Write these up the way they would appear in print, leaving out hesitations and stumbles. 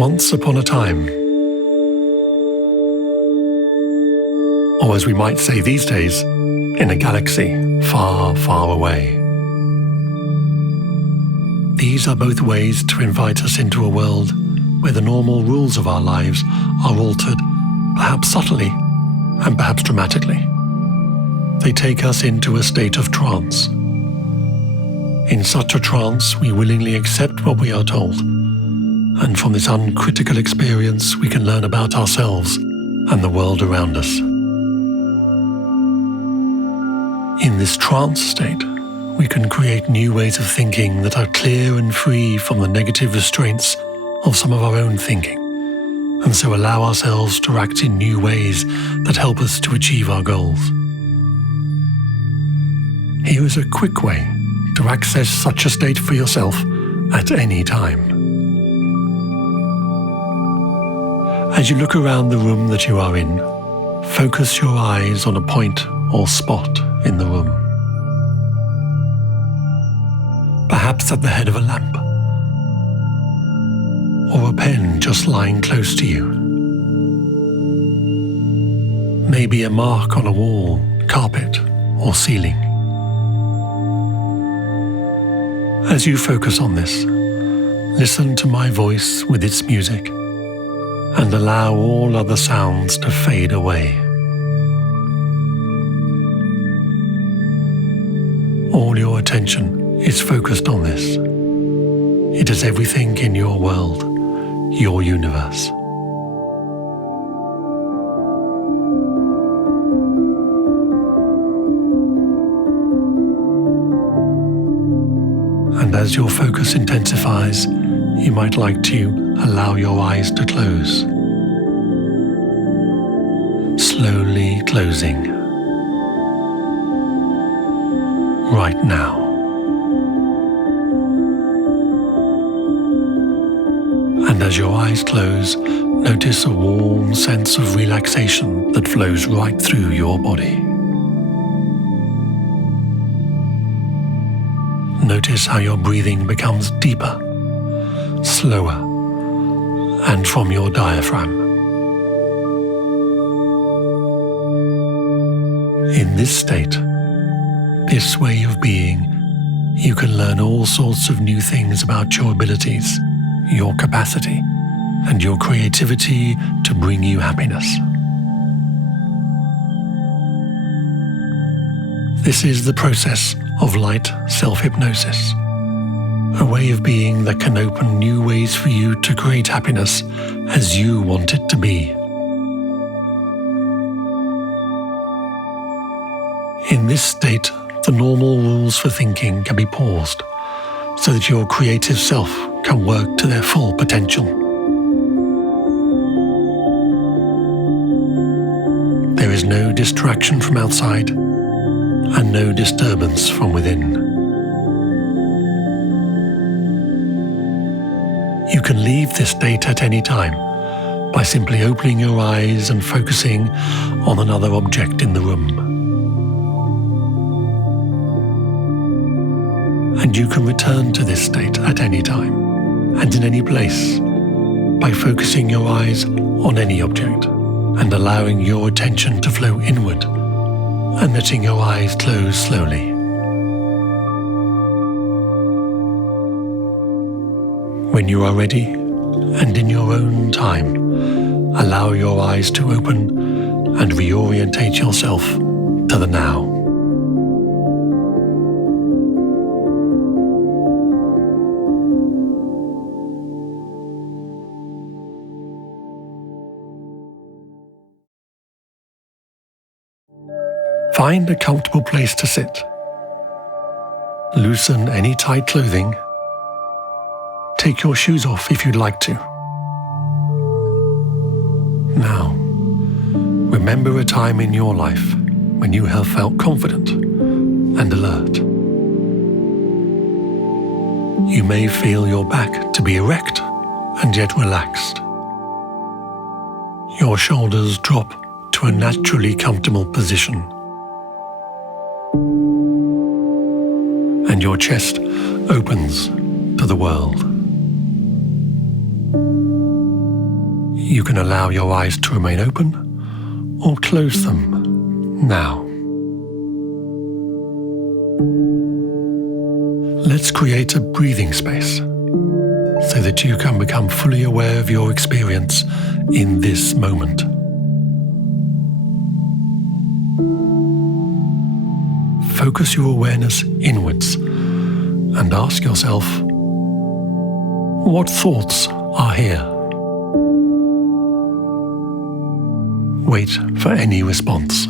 Once upon a time, or as we might say these days, in a galaxy far, far away. These are both ways to invite us into a world where the normal rules of our lives are altered, perhaps subtly and perhaps dramatically. They take us into a state of trance. In such a trance, we willingly accept what we are told, and from this uncritical experience, we can learn about ourselves and the world around us. In this trance state, we can create new ways of thinking that are clear and free from the negative restraints of some of our own thinking, and so allow ourselves to act in new ways that help us to achieve our goals. Here is a quick way to access such a state for yourself at any time. As you look around the room that you are in, focus your eyes on a point or spot in the room. Perhaps at the head of a lamp, or a pen just lying close to you. Maybe a mark on a wall, carpet, or ceiling. As you focus on this, listen to my voice with its music, and allow all other sounds to fade away. All your attention is focused on this. It is everything in your world, your universe. And as your focus intensifies, you might like to allow your eyes to close. Slowly closing. Right now. And as your eyes close, notice a warm sense of relaxation that flows right through your body. Notice how your breathing becomes deeper, slower, and from your diaphragm. In this state, this way of being, you can learn all sorts of new things about your abilities, your capacity, and your creativity to bring you happiness. This is the process of light self-hypnosis, a way of being that can open new ways for you to create happiness as you want it to be. In this state, the normal rules for thinking can be paused so that your creative self can work to their full potential. There is no distraction from outside and no disturbance from within. You can leave this state at any time by simply opening your eyes and focusing on another object in the room. And you can return to this state at any time and in any place by focusing your eyes on any object and allowing your attention to flow inward and letting your eyes close slowly. When you are ready and in your own time, allow your eyes to open and reorientate yourself to the now. Find a comfortable place to sit. Loosen any tight clothing. Take your shoes off if you'd like to. Now, remember a time in your life when you have felt confident and alert. You may feel your back to be erect and yet relaxed. Your shoulders drop to a naturally comfortable position. And your chest opens to the world. You can allow your eyes to remain open or close them now. Let's create a breathing space so that you can become fully aware of your experience in this moment. Focus your awareness inwards and ask yourself, what thoughts are here? Wait for any response.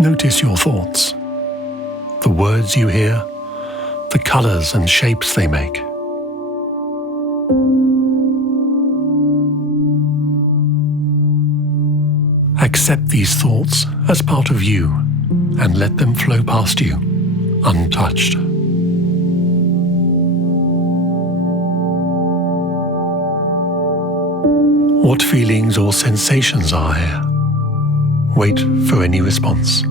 Notice your thoughts, the words you hear, the colors and shapes they make. Accept these thoughts as part of you and let them flow past you, untouched. What feelings or sensations are here? Wait for any response.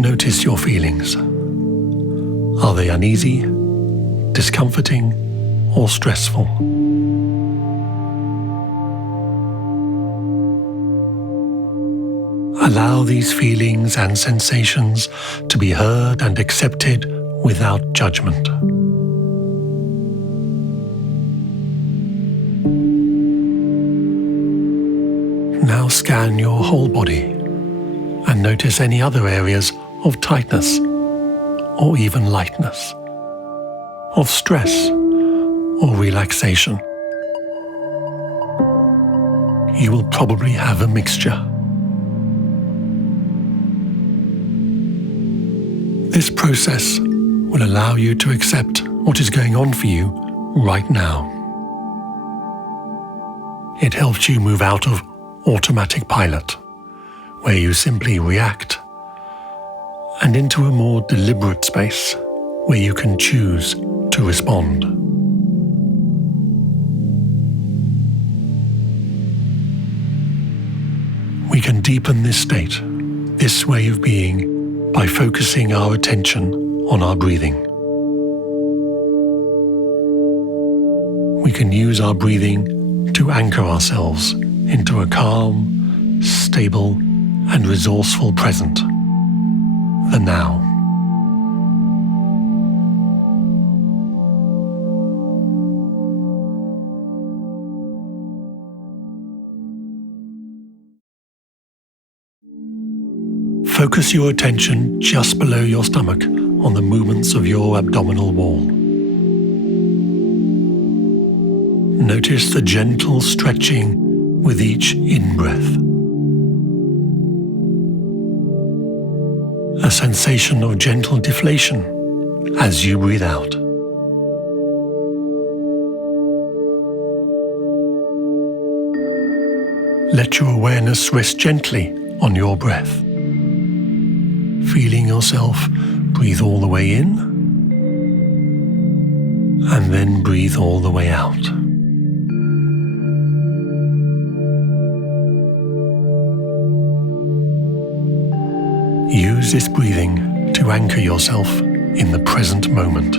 Notice your feelings. Are they uneasy, discomforting, or stressful? Allow these feelings and sensations to be heard and accepted without judgment. Now scan your whole body and notice any other areas of tightness or even lightness, of stress or relaxation. You will probably have a mixture. This process will allow you to accept what is going on for you right now. It helps you move out of automatic pilot, where you simply react, and into a more deliberate space where you can choose to respond. We can deepen this state, this way of being, by focusing our attention on our breathing. We can use our breathing to anchor ourselves into a calm, stable, and resourceful present, the now. Focus your attention just below your stomach on the movements of your abdominal wall. Notice the gentle stretching with each in-breath. A sensation of gentle deflation as you breathe out. Let your awareness rest gently on your breath, feeling yourself breathe all the way in and then breathe all the way out. Use this breathing to anchor yourself in the present moment.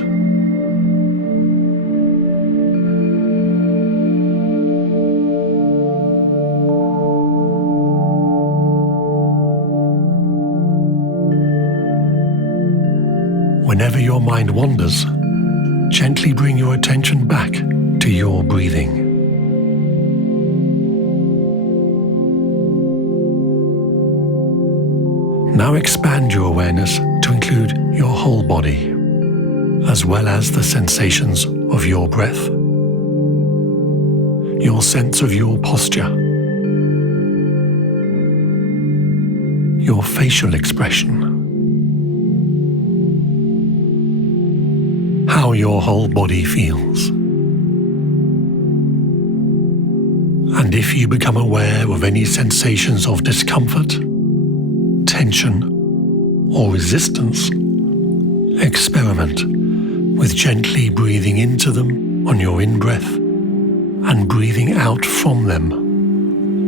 Whenever your mind wanders, gently bring your attention back to your breathing. Now expand your awareness to include your whole body, as well as the sensations of your breath, your sense of your posture, your facial expression, how your whole body feels. And if you become aware of any sensations of discomfort, tension, or resistance, experiment with gently breathing into them on your in-breath and breathing out from them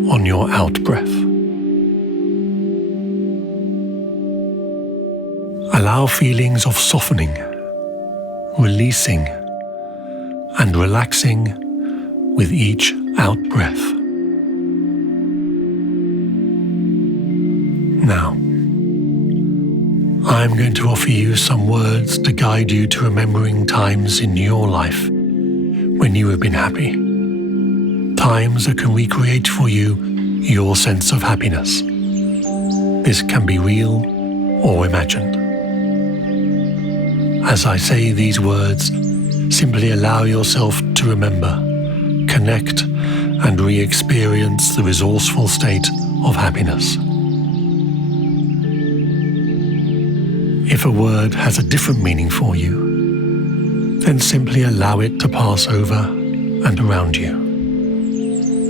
on your out-breath. Allow feelings of softening, releasing, and relaxing with each out-breath. Now, I'm going to offer you some words to guide you to remembering times in your life when you have been happy. Times that can recreate for you your sense of happiness. This can be real or imagined. As I say these words, simply allow yourself to remember, connect, and re-experience the resourceful state of happiness. If a word has a different meaning for you, then simply allow it to pass over and around you,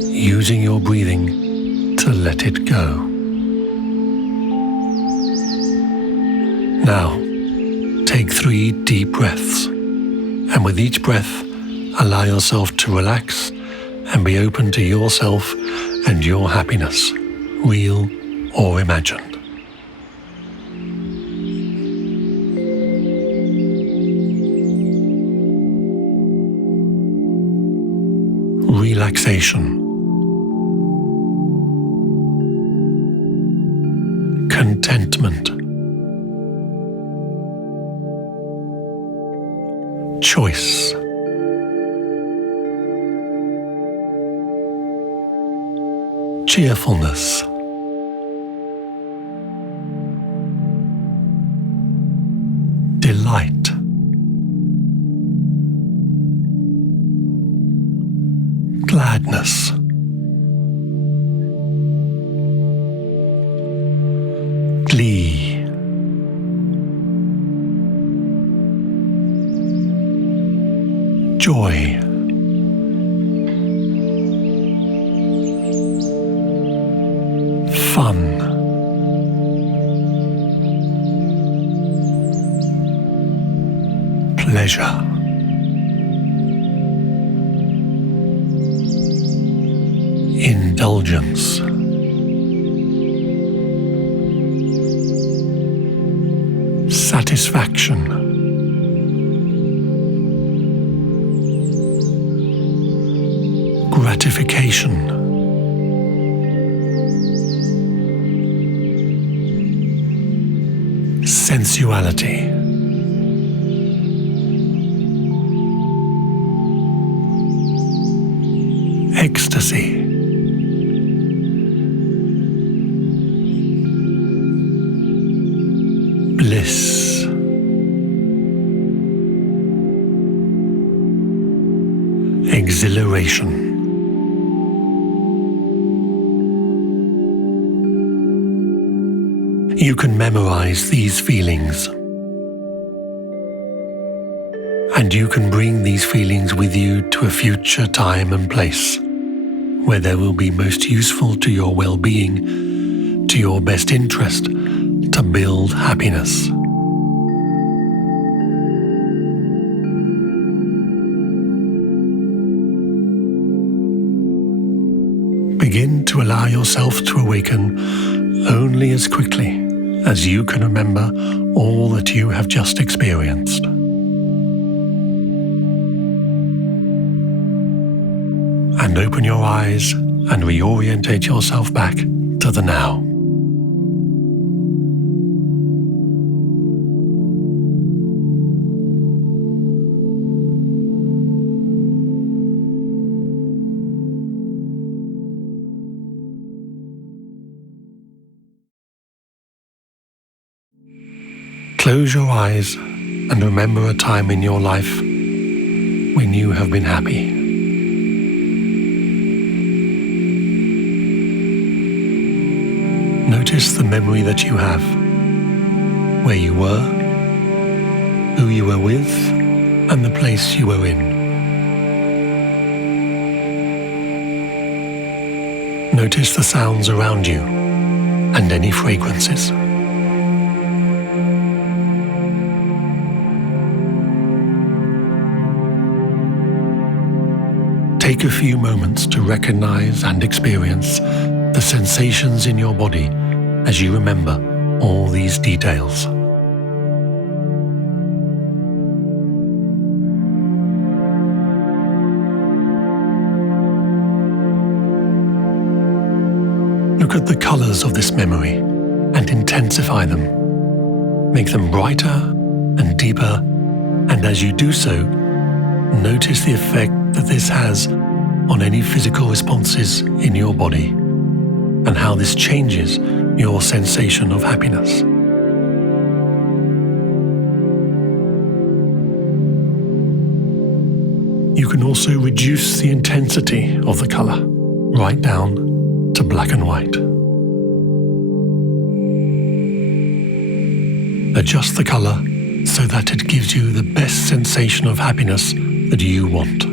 using your breathing to let it go. Now, take 3 deep breaths, and with each breath, allow yourself to relax and be open to yourself and your happiness, real or imagined. Relaxation, contentment, choice, cheerfulness, delight, gladness, glee, joy, fun, pleasure, indulgence, satisfaction, gratification, sensuality, ecstasy, bliss, exhilaration. You can memorize these feelings, and you can bring these feelings with you to a future time and place where they will be most useful to your well-being, to your best interest, to build happiness. Begin to allow yourself to awaken only as quickly as you can remember all that you have just experienced. And open your eyes and reorientate yourself back to the now. Close your eyes and remember a time in your life when you have been happy. Notice the memory that you have, where you were, who you were with, and the place you were in. Notice the sounds around you and any fragrances. Take a few moments to recognize and experience the sensations in your body as you remember all these details. Look at the colors of this memory and intensify them. Make them brighter and deeper, and as you do so, notice the effect that this has on any physical responses in your body and how this changes your sensation of happiness. You can also reduce the intensity of the color right down to black and white. Adjust the color so that it gives you the best sensation of happiness that you want.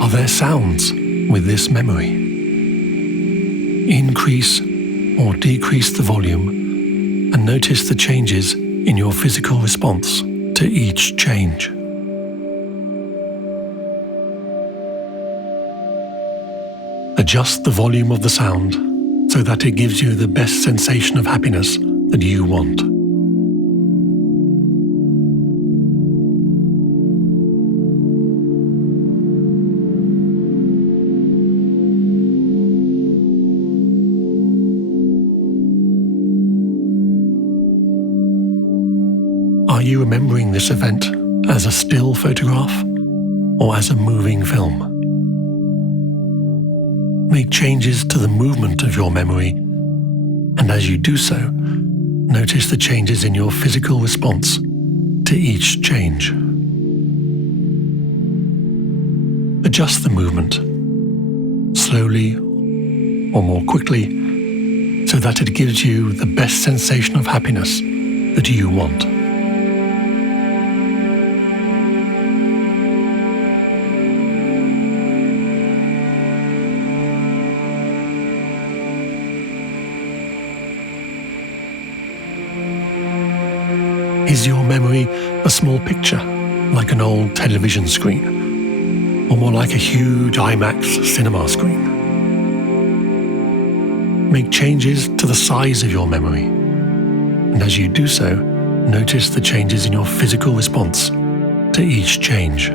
Are there sounds with this memory? Increase or decrease the volume and notice the changes in your physical response to each change. Adjust the volume of the sound so that it gives you the best sensation of happiness that you want. Are you remembering this event as a still photograph or as a moving film? Make changes to the movement of your memory, and as you do so, notice the changes in your physical response to each change. Adjust the movement, slowly or more quickly, so that it gives you the best sensation of happiness that you want. Is your memory a small picture, like an old television screen, or more like a huge IMAX cinema screen? Make changes to the size of your memory, and as you do so, notice the changes in your physical response to each change.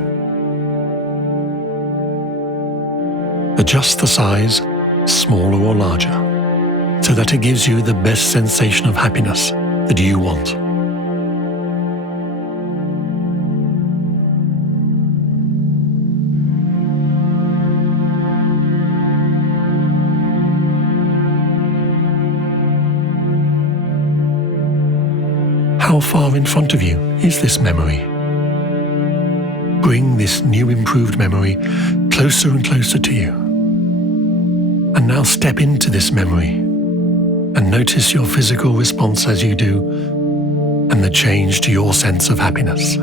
Adjust the size, smaller or larger, so that it gives you the best sensation of happiness that you want. How far in front of you is this memory? Bring this new improved memory closer and closer to you. And now step into this memory and notice your physical response as you do and the change to your sense of happiness.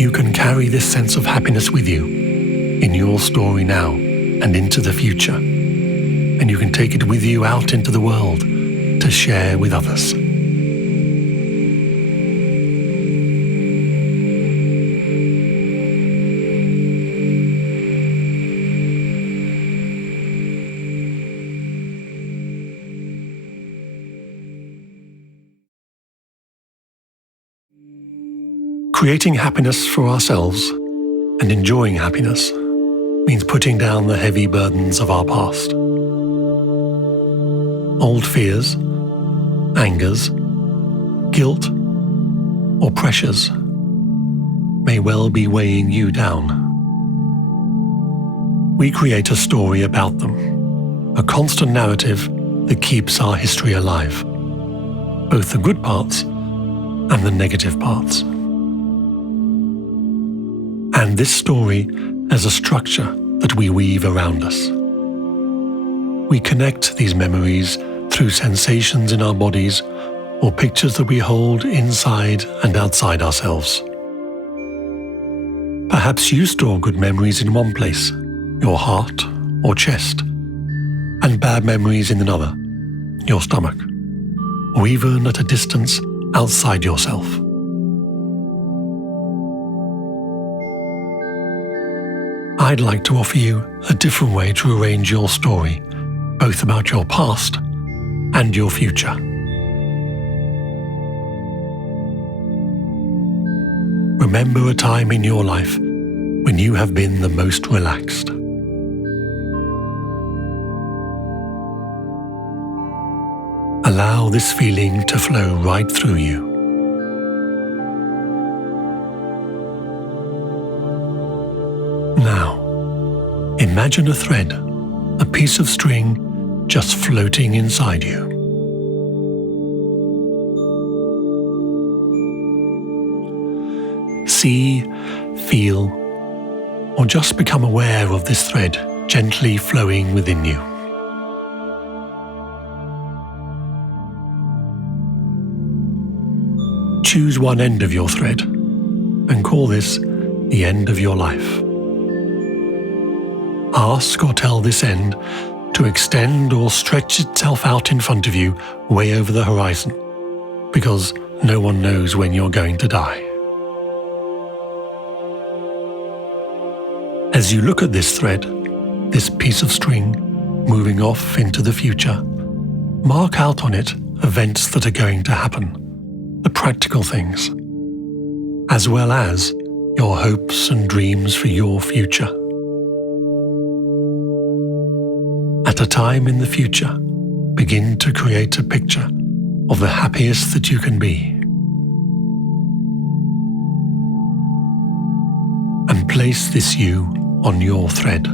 You can carry this sense of happiness with you in your story now and into the future, and you can take it with you out into the world to share with others. Creating happiness for ourselves and enjoying happiness means putting down the heavy burdens of our past. Old fears, angers, guilt, or pressures may well be weighing you down. We create a story about them, a constant narrative that keeps our history alive, both the good parts and the negative parts. And this story has a structure that we weave around us. We connect these memories through sensations in our bodies or pictures that we hold inside and outside ourselves. Perhaps you store good memories in one place, your heart or chest, and bad memories in another, your stomach, or even at a distance outside yourself. I'd like to offer you a different way to arrange your story, both about your past and your future. Remember a time in your life when you have been the most relaxed. Allow this feeling to flow right through you. Now, imagine a thread, a piece of string, just floating inside you. See, feel, or just become aware of this thread gently flowing within you. Choose one end of your thread and call this the end of your life. Ask or tell this end to extend or stretch itself out in front of you way over the horizon, because no one knows when you're going to die. As you look at this thread, this piece of string moving off into the future, mark out on it events that are going to happen, the practical things, as well as your hopes and dreams for your future. At a time in the future, begin to create a picture of the happiest that you can be. And place this you on your thread.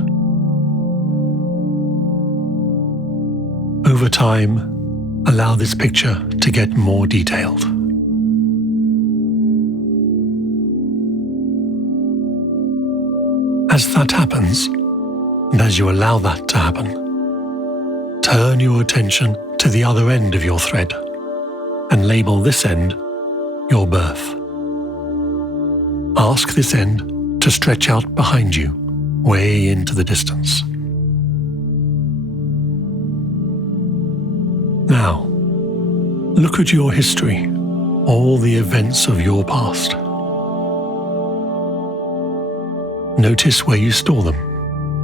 Over time, allow this picture to get more detailed. As that happens, and as you allow that to happen, turn your attention to the other end of your thread and label this end your birth. Ask this end to stretch out behind you, way into the distance. Now, look at your history, all the events of your past. Notice where you store them,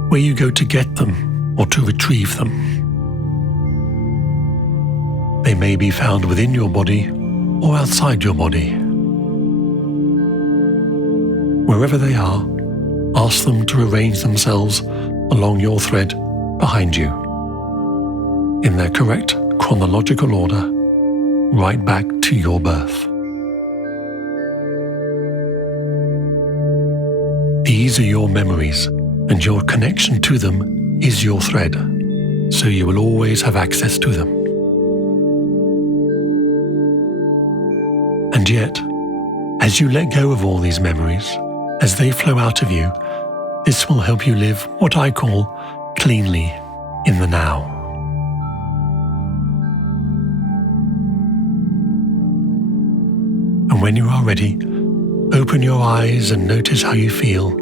where you go to get them or to retrieve them. They may be found within your body or outside your body. Wherever they are, ask them to arrange themselves along your thread behind you, in their correct chronological order, right back to your birth. These are your memories, and your connection to them is your thread, so you will always have access to them. And yet, as you let go of all these memories, as they flow out of you, this will help you live what I call cleanly in the now. And when you are ready, open your eyes and notice how you feel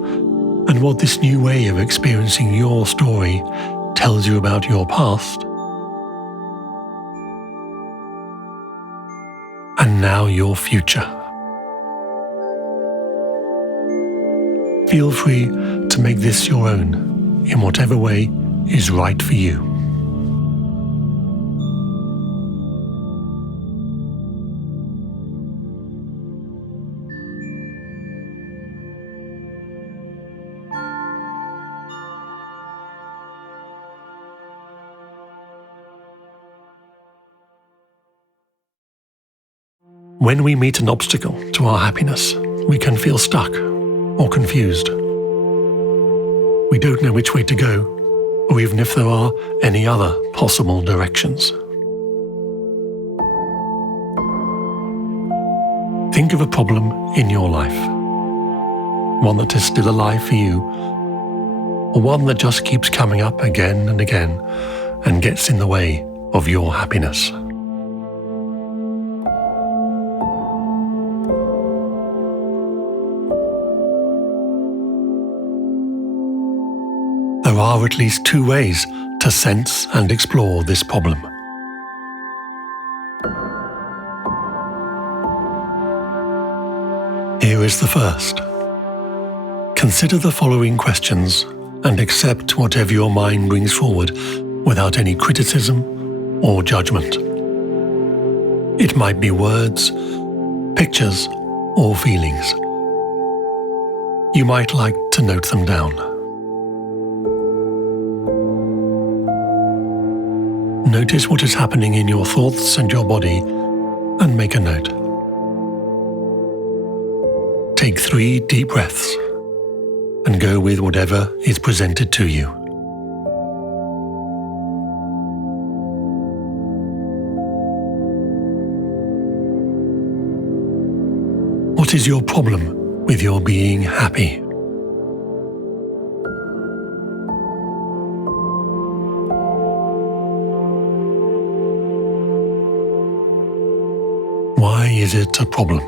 and what this new way of experiencing your story tells you about your past. And now your future. Feel free to make this your own in whatever way is right for you. When we meet an obstacle to our happiness, we can feel stuck or confused. We don't know which way to go, or even if there are any other possible directions. Think of a problem in your life, one that is still alive for you, or one that just keeps coming up again and again and gets in the way of your happiness. There are at least two ways to sense and explore this problem. Here is the first. Consider the following questions and accept whatever your mind brings forward without any criticism or judgment. It might be words, pictures, or feelings. You might like to note them down. Notice what is happening in your thoughts and your body and make a note. Take 3 deep breaths and go with whatever is presented to you. What is your problem with your being happy? Why is it a problem?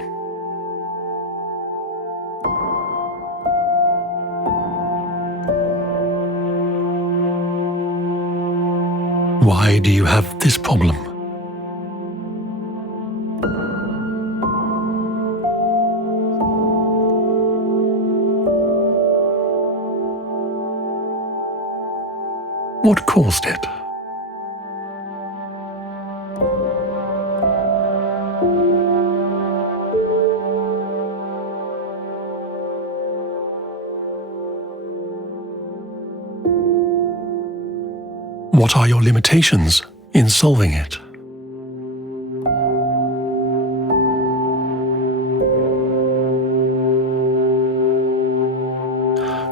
Why do you have this problem? What caused it? What are your limitations in solving it?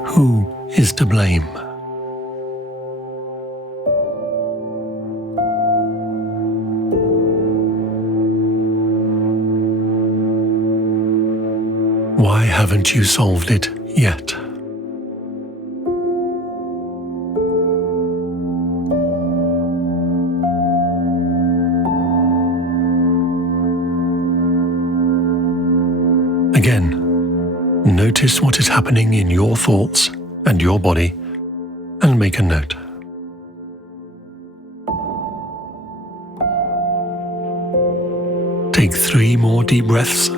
Who is to blame? Why haven't you solved it yet? Again, notice what is happening in your thoughts and your body and make a note. Take 3 more deep breaths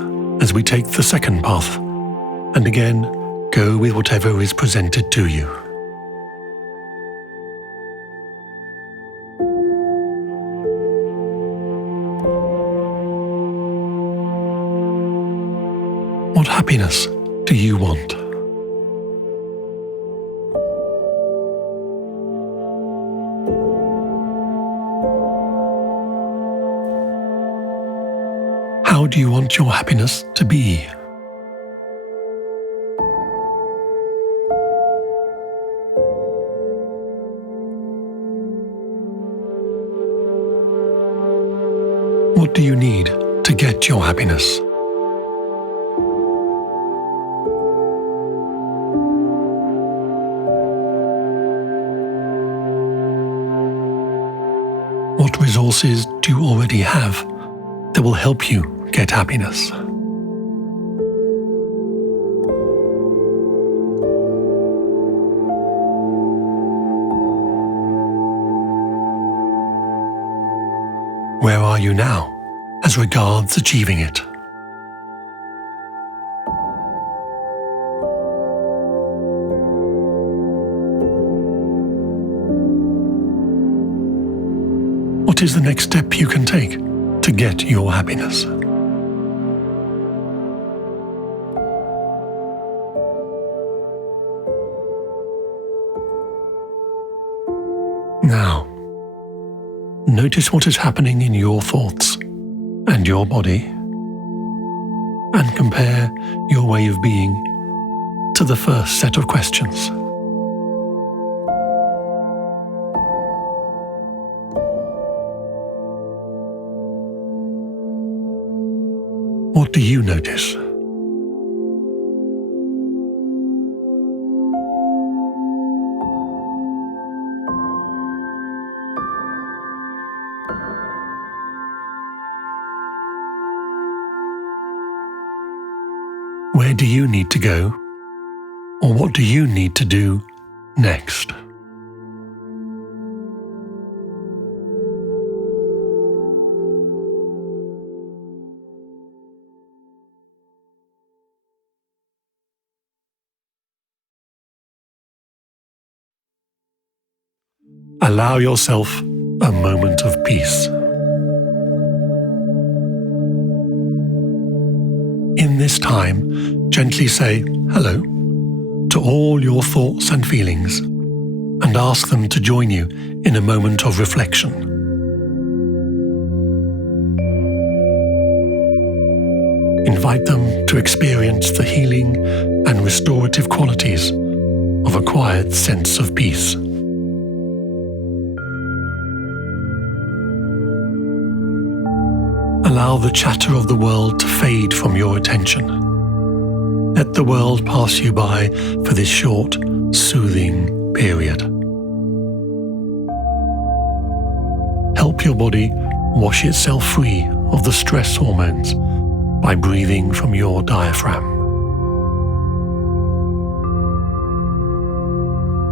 as we take the second path, and again, go with whatever is presented to you. What happiness do you want? How do you want your happiness to be? What do you need to get your happiness? What resources do you already have that will help you get happiness? Where are you now as regards achieving it? What is the next step you can take to get your happiness? Now, notice what is happening in your thoughts and your body, and compare your way of being to the first set of questions. What do you notice? Where do you need to go, or what do you need to do next? allow yourself a moment of peace. In this time, gently say hello to all your thoughts and feelings and ask them to join you in a moment of reflection. Invite them to experience the healing and restorative qualities of a quiet sense of peace. Allow the chatter of the world to fade from your attention. Let the world pass you by for this short, soothing period. Help your body wash itself free of the stress hormones by breathing from your diaphragm.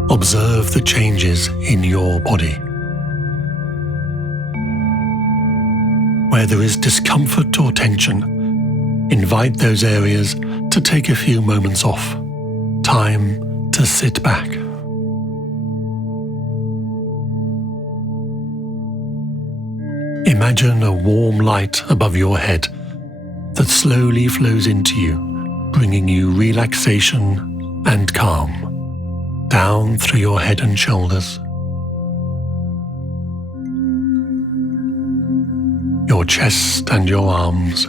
Observe the changes in your body. Where there is discomfort or tension, invite those areas to take a few moments off. Time to sit back. Imagine a warm light above your head that slowly flows into you, bringing you relaxation and calm down through your head and shoulders, your chest and your arms,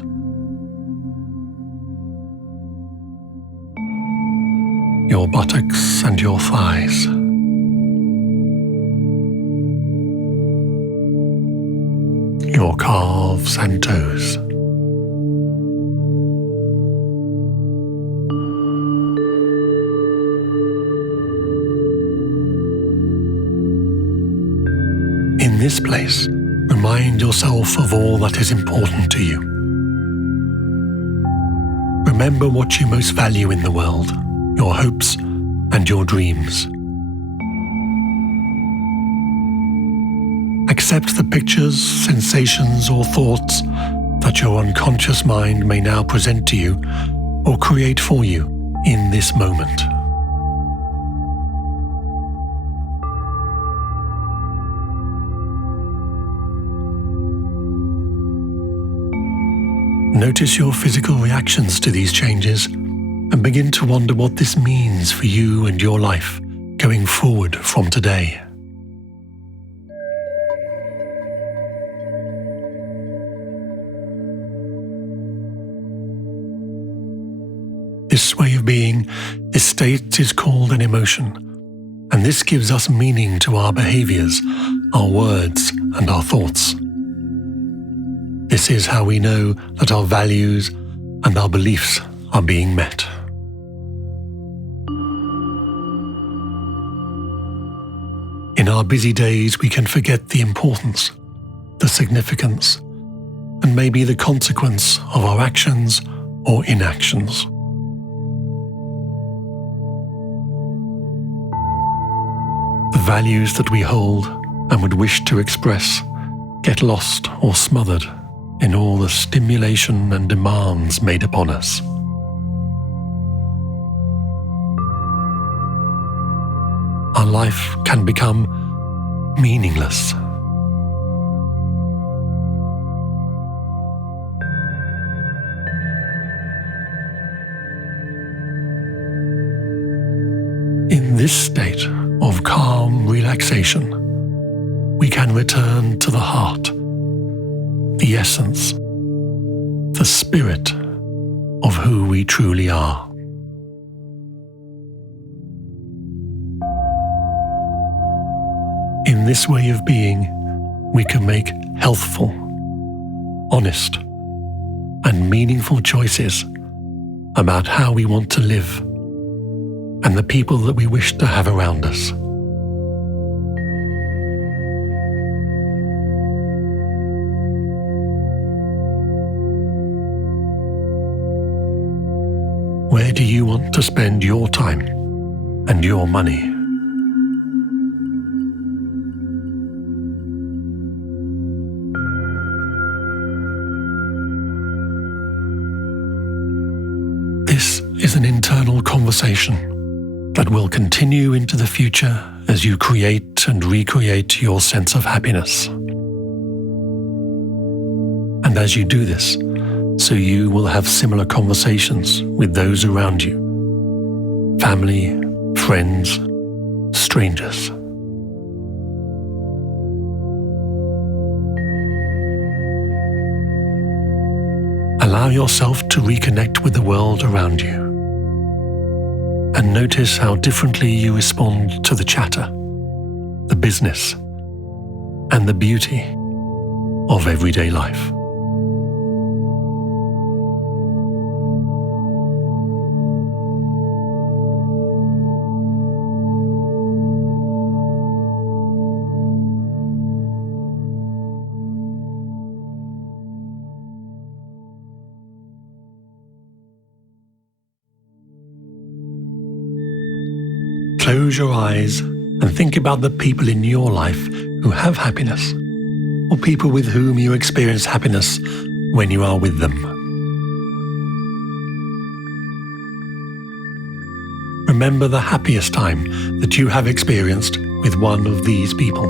your buttocks and your thighs, your calves and toes, in this place, remind yourself of all that is important to you. Remember what you most value in the world, your hopes and your dreams. Accept the pictures, sensations, or thoughts that your unconscious mind may now present to you or create for you in this moment. Notice your physical reactions to these changes and begin to wonder what this means for you and your life going forward from today. This way of being, this state is called an emotion, and this gives us meaning to our behaviors, our words, and our thoughts. This is how we know that our values and our beliefs are being met. In our busy days, we can forget the importance, the significance, and maybe the consequence of our actions or inactions. The values that we hold and would wish to express get lost or smothered in all the stimulation and demands made upon us. Our life can become meaningless. In this state of calm relaxation, we can return to the heart, the essence, the spirit of who we truly are. In this way of being, we can make healthful, honest, and meaningful choices about how we want to live and the people that we wish to have around us. Where do you want to spend your time and your money? This is an internal conversation that will continue into the future as you create and recreate your sense of happiness. And as you do this, so you will have similar conversations with those around you, family, friends, strangers. Allow yourself to reconnect with the world around you, and notice how differently you respond to the chatter, the business, and the beauty of everyday life. Close your eyes and think about the people in your life who have happiness, or people with whom you experience happiness when you are with them. Remember the happiest time that you have experienced with one of these people.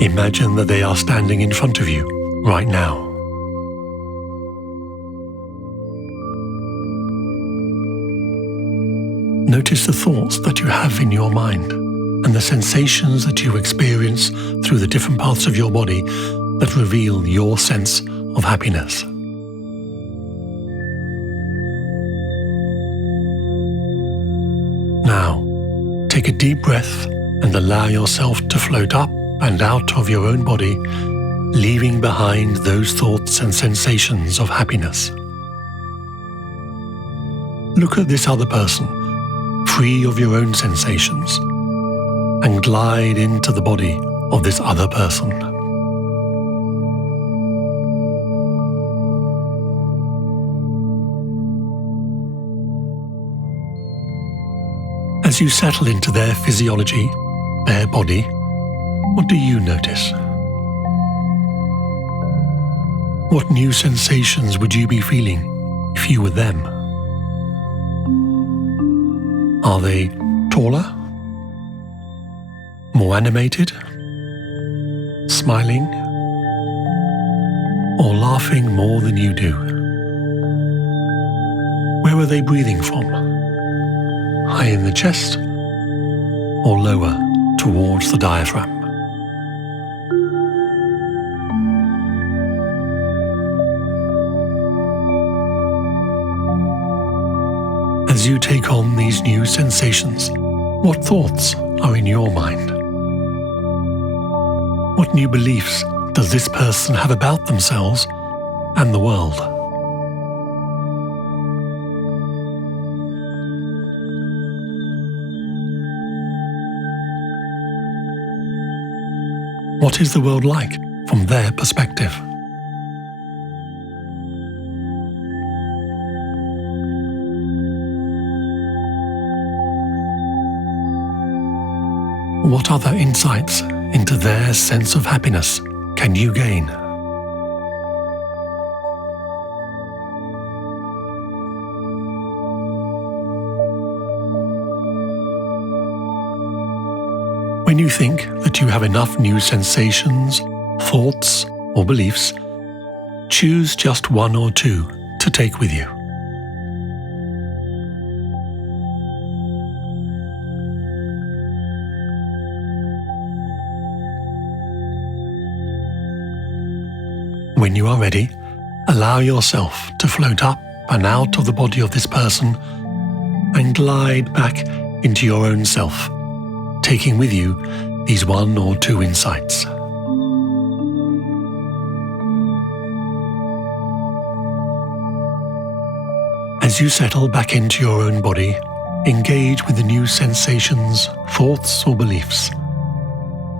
Imagine that they are standing in front of you right now. Notice the thoughts that you have in your mind and the sensations that you experience through the different parts of your body that reveal your sense of happiness. Now, take a deep breath and allow yourself to float up and out of your own body, leaving behind those thoughts and sensations of happiness. Look at this other person, free of your own sensations, and glide into the body of this other person. As you settle into their physiology, their body, what do you notice? What new sensations would you be feeling if you were them? Are they taller? More animated? Smiling? Or laughing more than you do? Where are they breathing from? High in the chest? Or lower towards the diaphragm? As you take on these new sensations, what thoughts are in your mind? What new beliefs does this person have about themselves and the world? What is the world like from their perspective? What other insights into their sense of happiness can you gain? When you think that you have enough new sensations, thoughts, or beliefs, choose just one or two to take with you. When you are ready, allow yourself to float up and out of the body of this person and glide back into your own self, taking with you these one or two insights. As you settle back into your own body, engage with the new sensations, thoughts, or beliefs,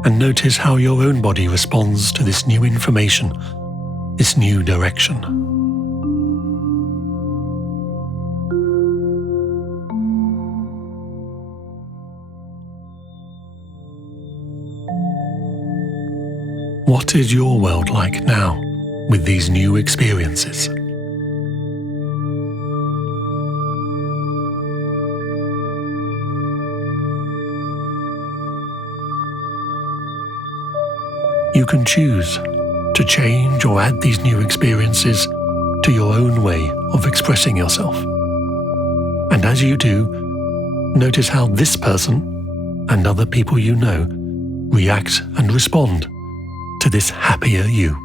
and notice how your own body responds to this new information, this new direction. What is your world like now with these new experiences? You can choose to change or add these new experiences to your own way of expressing yourself. And as you do, notice how this person and other people you know react and respond to this happier you.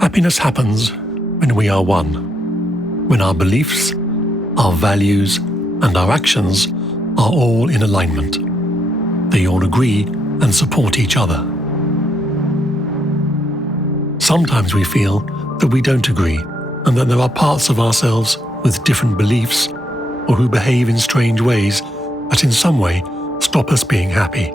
Happiness happens when we are one, when our beliefs, our values, and our actions are all in alignment. They all agree and support each other. Sometimes we feel that we don't agree and that there are parts of ourselves with different beliefs or who behave in strange ways that in some way stop us being happy.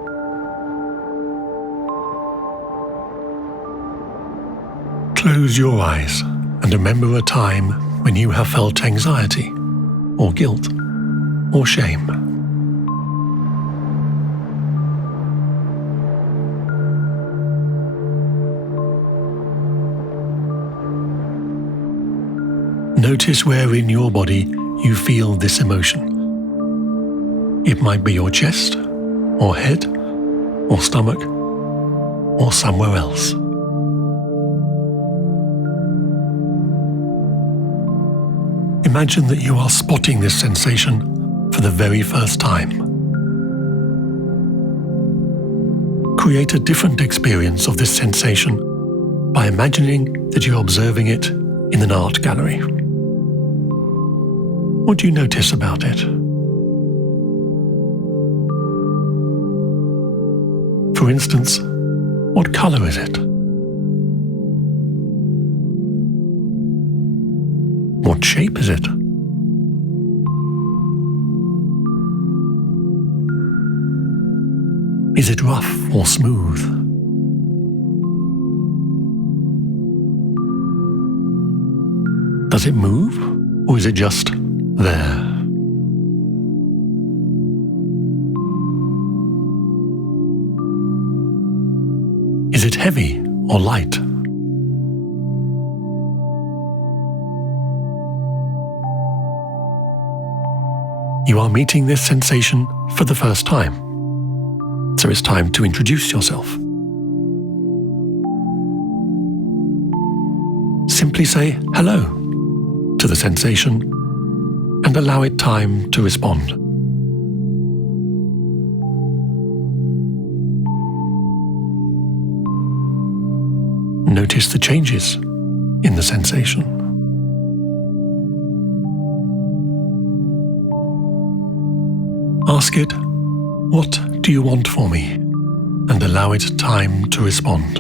Close your eyes and remember a time when you have felt anxiety, or guilt, or shame. Notice where in your body you feel this emotion. It might be your chest, or head, or stomach, or somewhere else. Imagine that you are spotting this sensation for the very first time. Create a different experience of this sensation by imagining that you're observing it in an art gallery. What do you notice about it? For instance, what color is it? What shape is it? Is it rough or smooth? Does it move, or is it just there? Is it heavy or light? You are meeting this sensation for the first time, so it's time to introduce yourself. Simply say hello to the sensation and allow it time to respond. Notice the changes in the sensation. Ask it, "What do you want for me?" and allow it time to respond.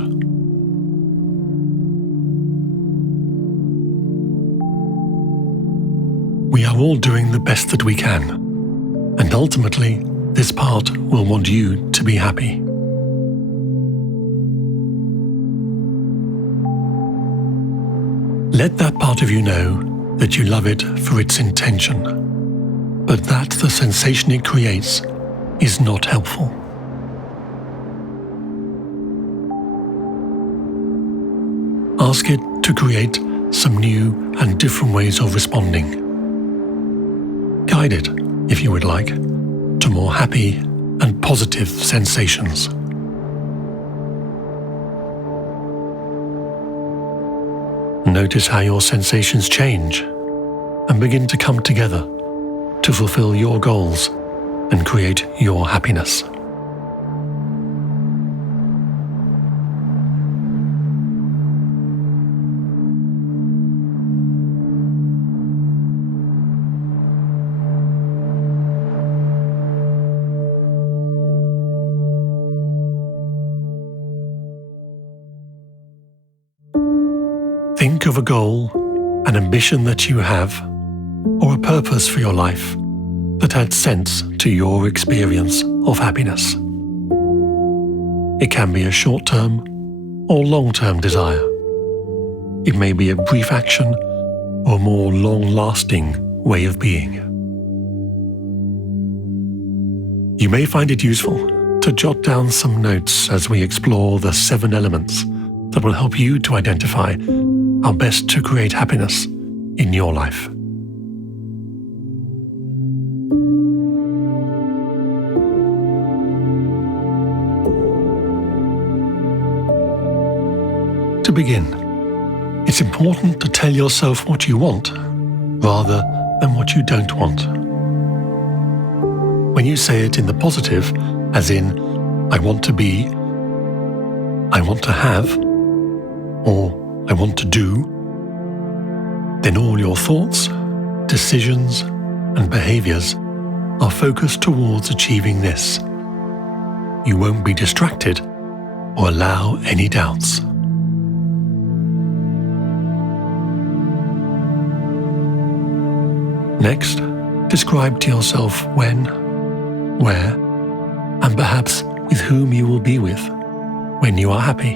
We are all doing the best that we can, and ultimately, this part will want you to be happy. Let that part of you know that you love it for its intention, but that the sensation it creates is not helpful. Ask it to create some new and different ways of responding. Guide it, if you would like, to more happy and positive sensations. Notice how your sensations change and begin to come together to fulfill your goals and create your happiness. Think of a goal, an ambition that you have, or a purpose for your life that adds sense to your experience of happiness. It can be a short-term or long-term desire. It may be a brief action or a more long-lasting way of being. You may find it useful to jot down some notes as we explore the 7 elements that will help you to identify how best to create happiness in your life. To begin, it's important to tell yourself what you want rather than what you don't want. When you say it in the positive, as in, I want to be, I want to have, or I want to do, then all your thoughts, decisions, and behaviors are focused towards achieving this. You won't be distracted or allow any doubts. Next, describe to yourself when, where, and perhaps with whom you will be with when you are happy.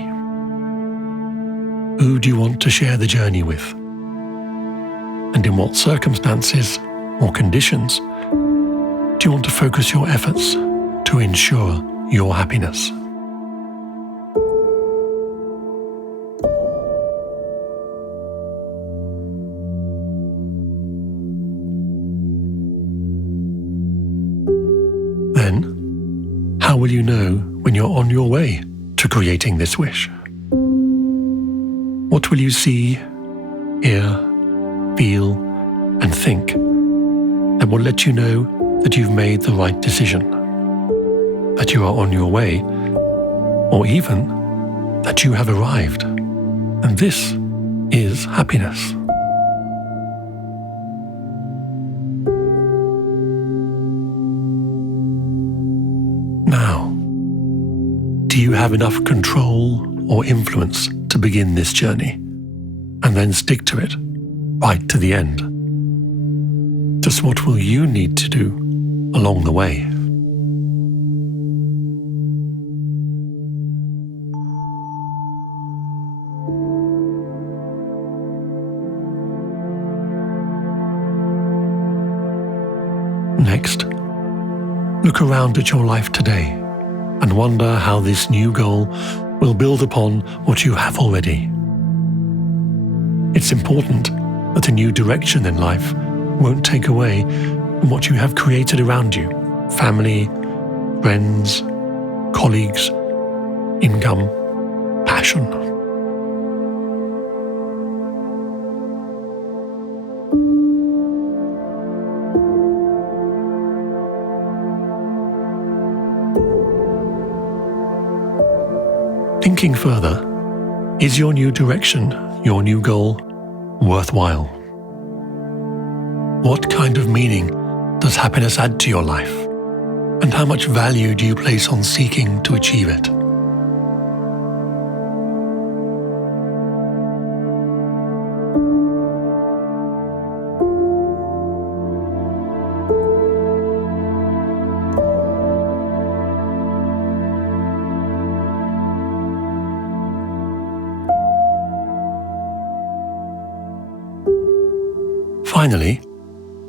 Who do you want to share the journey with? And in what circumstances or conditions do you want to focus your efforts to ensure your happiness? Then, how will you know when you're on your way to creating this wish? What will you see, hear, feel, and think that will let you know that you've made the right decision, that you are on your way, or even that you have arrived, and this is happiness? Now, do you have enough control or influence to begin this journey, and then stick to it right to the end? Just what will you need to do along the way? Next, look around at your life today and wonder how this new goal will build upon what you have already. It's important that a new direction in life won't take away from what you have created around you: family, friends, colleagues, income, passion. Thinking further, is your new direction, your new goal, worthwhile? What kind of meaning does happiness add to your life? And how much value do you place on seeking to achieve it? Finally,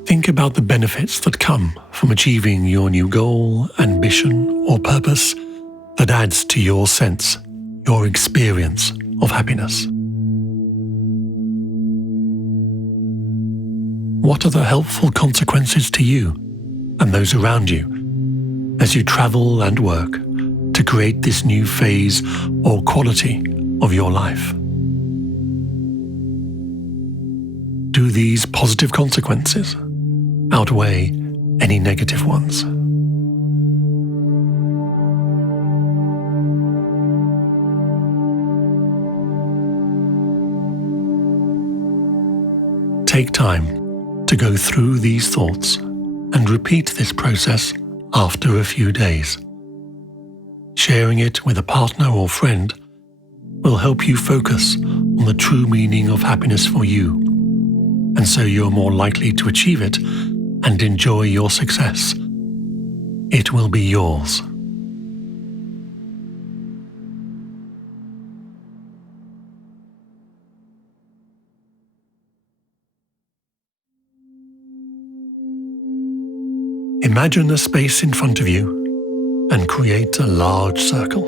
think about the benefits that come from achieving your new goal, ambition, or purpose that adds to your sense, your experience of happiness. What are the helpful consequences to you and those around you as you travel and work to create this new phase or quality of your life? Do these positive consequences outweigh any negative ones? Take time to go through these thoughts and repeat this process after a few days. Sharing it with a partner or friend will help you focus on the true meaning of happiness for you, and so you're more likely to achieve it and enjoy your success. It will be yours. Imagine a space in front of you and create a large circle.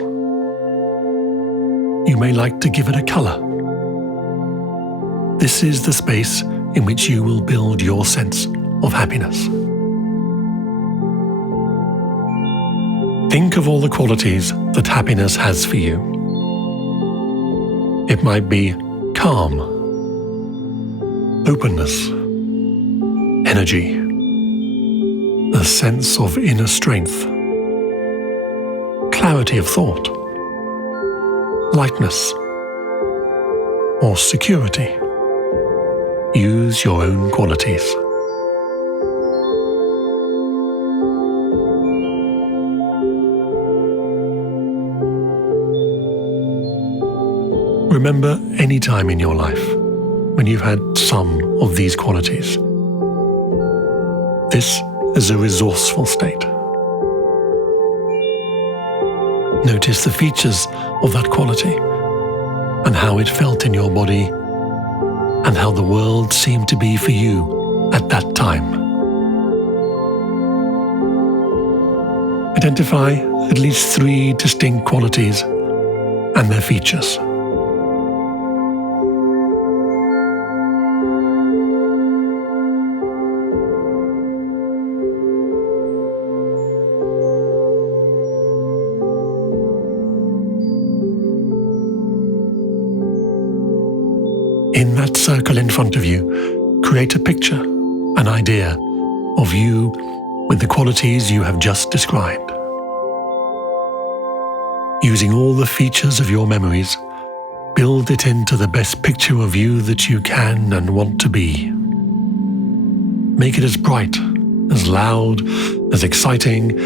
You may like to give it a color. This is the space in which you will build your sense of happiness. Think of all the qualities that happiness has for you. It might be calm, openness, energy, a sense of inner strength, clarity of thought, lightness, or security. Use your own qualities. Remember any time in your life when you've had some of these qualities. This is a resourceful state. Notice the features of that quality and how it felt in your body and how the world seemed to be for you at that time. Identify at least 3 distinct qualities and their features. In that circle in front of you, create a picture, an idea of you with the qualities you have just described. Using all the features of your memories, build it into the best picture of you that you can and want to be. Make it as bright, as loud, as exciting,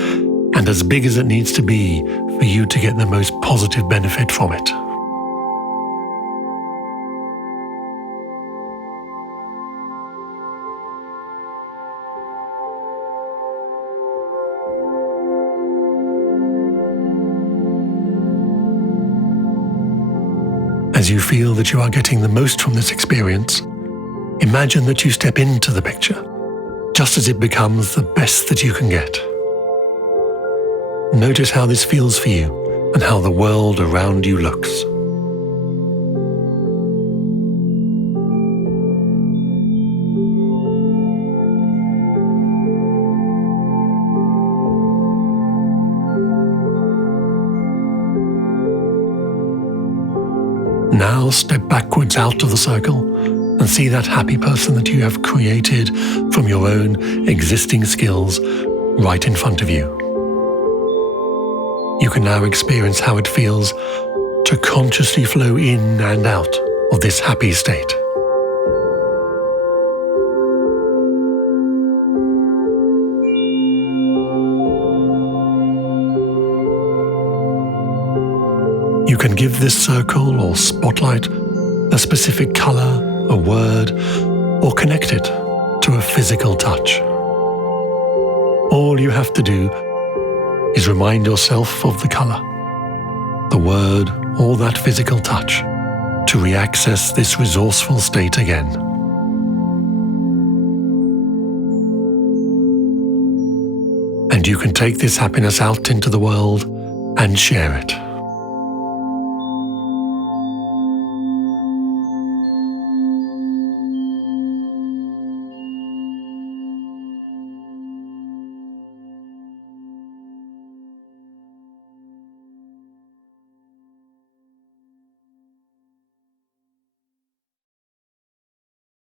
and as big as it needs to be for you to get the most positive benefit from it. As you feel that you are getting the most from this experience, imagine that you step into the picture, just as it becomes the best that you can get. Notice how this feels for you and how the world around you looks. Now step backwards out of the circle and see that happy person that you have created from your own existing skills right in front of you. You can now experience how it feels to consciously flow in and out of this happy state. You can give this circle or spotlight a specific color, a word, or connect it to a physical touch. All you have to do is remind yourself of the color, the word, or that physical touch to re-access this resourceful state again. And you can take this happiness out into the world and share it.